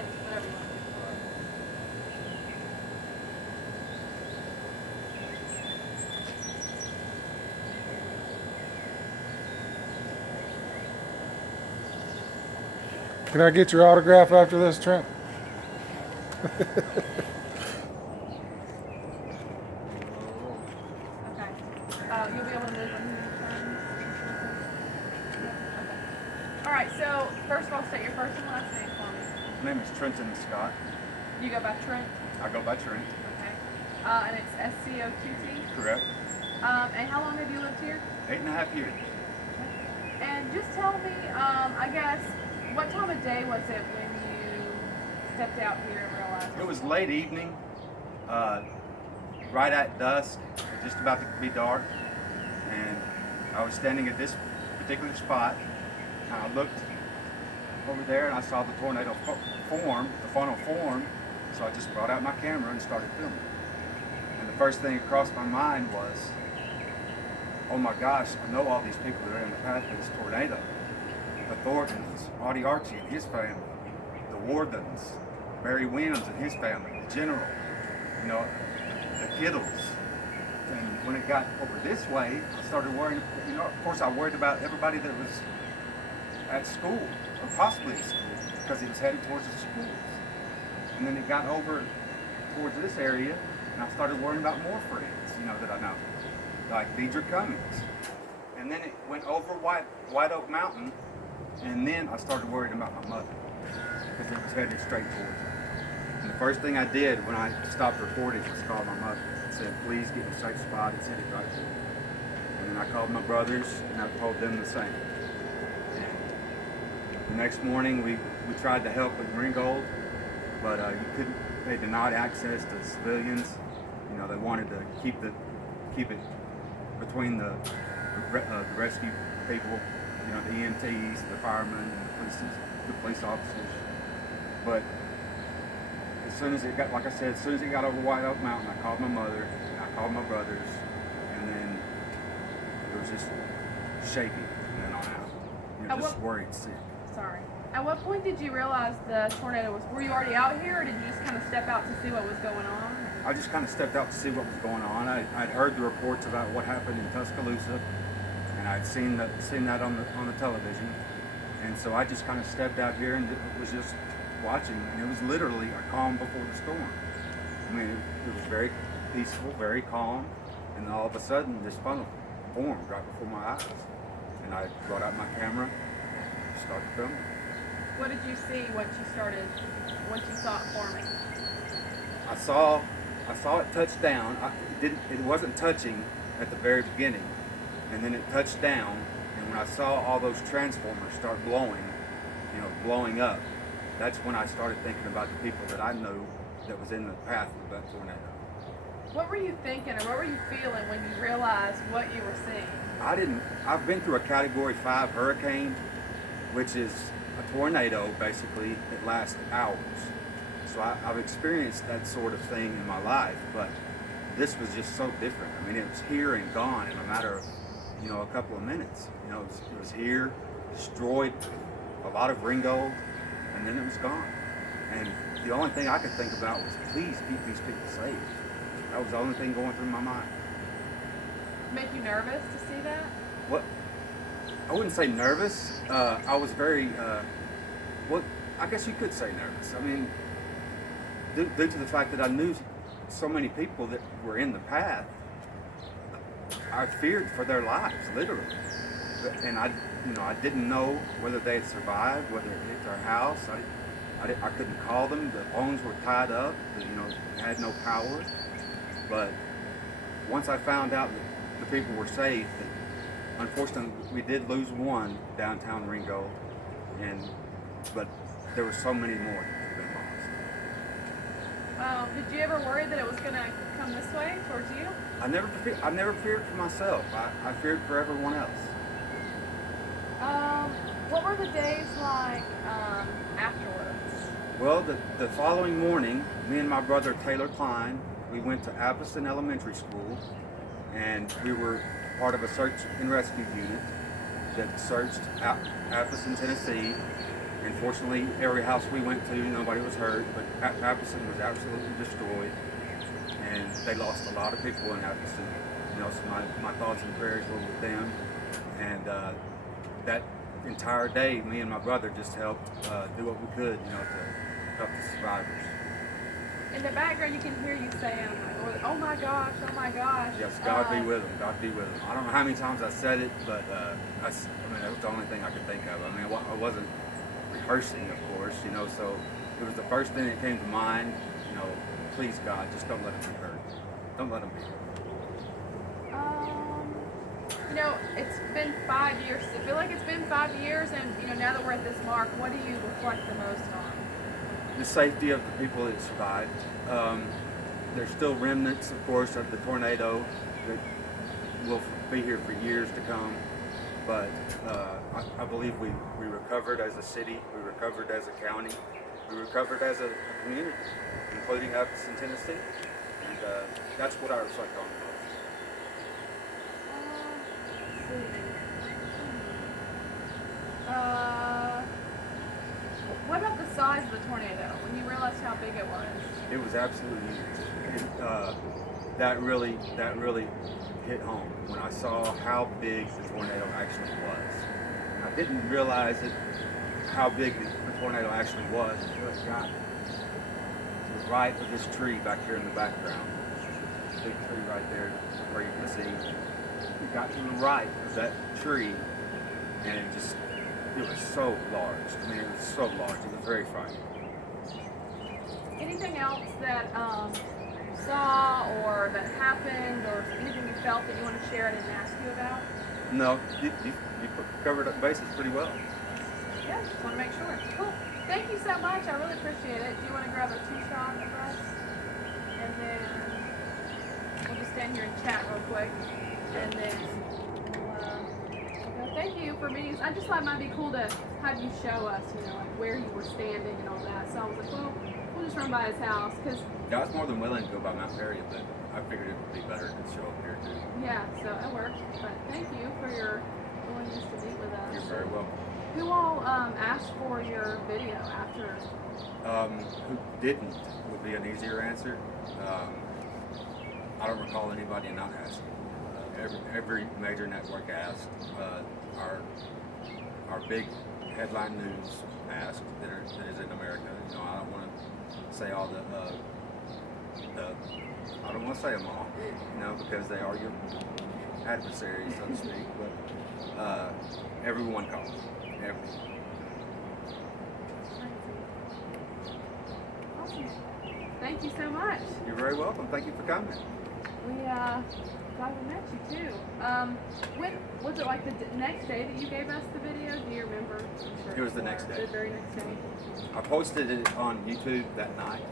Trent, whatever you want to Can I get your autograph after this, Trent? Okay. You'll be able to move when he returns. Okay. All right. So first of all, state your first and last name for me. My name is Trenton Scott. You go by Trent. I go by Trent. Okay. And it's SCOTT. Correct. And how long have you lived here? 8.5 years. And just tell me, I guess, what time of day was it when you stepped out here and realized? It was late evening, right at dusk, just about to be dark, and I was standing at this particular spot, and I looked over there and I saw the tornado funnel form, so I just brought out my camera and started filming. And the first thing that crossed my mind was, oh my gosh, I know all these people that are in the path of this tornado. The Thorntons, Audie Archie and his family, the Wardens, Barry Williams and his family, the General, the Kittles. And when it got over this way, I started worrying, of course I worried about everybody that was at school, or possibly at school, because it was headed towards the schools. And then it got over towards this area, and I started worrying about more friends, that I know, like Deidre Cummings. And then it went over White Oak Mountain, and then I started worrying about my mother, because it was headed straight towards her. And the first thing I did when I stopped recording was call my mother and said, please get in a safe spot, it's headed right for me. And then I called my brothers, and I told them the same. And the next morning, we tried to help with Ringgold, but you couldn't. They denied access to civilians. They wanted to keep it between the rescue people, the EMTs, the firemen, and the police officers. But as soon as it got, like I said, as soon as it got over White Oak Mountain, I called my mother, and I called my brothers, and then it was just shaky from then on out. Just worried sick. Sorry. At what point did you realize the tornado was? Were you already out here, or did you just kind of step out to see what was going on? I just kind of stepped out to see what was going on. I'd heard the reports about what happened in Tuscaloosa, and I'd seen that on the television, and so I just kind of stepped out here and was just watching. And it was literally a calm before the storm. I mean, it was very peaceful, very calm, and then all of a sudden this funnel formed right before my eyes, and I brought out my camera, and started filming. What did you see once you saw it forming? I saw it touch down. It wasn't touching at the very beginning, and then it touched down. And when I saw all those transformers start blowing up, that's when I started thinking about the people that I knew that was in the path of that tornado. What were you thinking, or what were you feeling when you realized what you were seeing? I've been through a Category 5 hurricane, which is a tornado basically that lasts hours. So I've experienced that sort of thing in my life, but this was just so different. I mean, it was here and gone in a matter of, a couple of minutes. It was here, destroyed a lot of Ringgold, and then it was gone. And the only thing I could think about was, please keep these people safe. That was the only thing going through my mind. Make you nervous to see that? What? I wouldn't say nervous. I was very, I guess you could say nervous. I mean, due to the fact that I knew so many people that were in the path, I feared for their lives, literally. And I didn't know whether they had survived, whether it hit their house. I couldn't call them. The phones were tied up. Had no power. But once I found out that the people were safe, that unfortunately we did lose one downtown Ringgold, but there were so many more that could have been lost. Did you ever worry that it was going to come this way towards you? I never feared for myself. I feared for everyone else. What were the days like afterwards? Well, the following morning, me and my brother Taylor Klein, we went to Appleton Elementary School, and we were part of a search and rescue unit that searched Appleton, Tennessee, And fortunately, every house we went to, nobody was hurt, but Appleton was absolutely destroyed. And they lost a lot of people in Appleton. So my thoughts and prayers were with them. And that entire day, me and my brother just helped do what we could, to help the survivors. In the background, you can hear you saying, "Oh my gosh, oh my gosh." Yes, God be with them. God be with them. I don't know how many times I said it, but that was the only thing I could think of. I wasn't rehearsing, of course, so it was the first thing that came to mind. Please, God, just don't let them be hurt. Don't let them be hurt. It's been 5 years. I feel like it's been 5 years, and now that we're at this mark, what do you reflect the most on? The safety of the people that survived. There's still remnants, of course, of the tornado that will be here for years to come. But I believe we recovered as a city, we recovered as a county, we recovered as a community, including Appleton, Tennessee. And that's what I reflect on most. What about the size of the tornado? When you realized how big it was? It was absolutely huge. That really hit home when I saw how big the tornado actually was. I didn't realize how big the tornado actually was until it got to the right of this tree back here in the background. Big tree right there where you can see. It got to the right of that tree, and it was so large. It was so large. It was very frightening. Anything else that you saw or that happened or anything you felt that you want to share I didn't ask you about? No, you covered up bases pretty well. Yeah, just want to make sure. Cool. Thank you so much. I really appreciate it. Do you want to grab a 2-shot of us? And then we'll just stand here and chat real quick. And then thank you for meeting us. I just thought it might be cool to have you show us, where you were standing and all that. So I was like, well, we'll just run by his house. Yeah, I was more than willing to go by Mount Harriet, but I figured it would be better to show up here too. Yeah, so it worked. But thank you for your willingness to meet with us. You're very welcome. Who all asked for your video after? Who didn't would be an easier answer. I don't recall anybody not asking. Every major network asked. Our big headline news asked that is in America. I don't want to say all I don't want to say them all, because they are your adversaries, so to speak. But everyone called. Everyone. Awesome. Thank you so much. You're very welcome. Thank you for coming. We glad we met you too. When was it, like the next day that you gave us the video? Do you remember? I'm sure It was the next day. The very next day. I posted it on YouTube that night.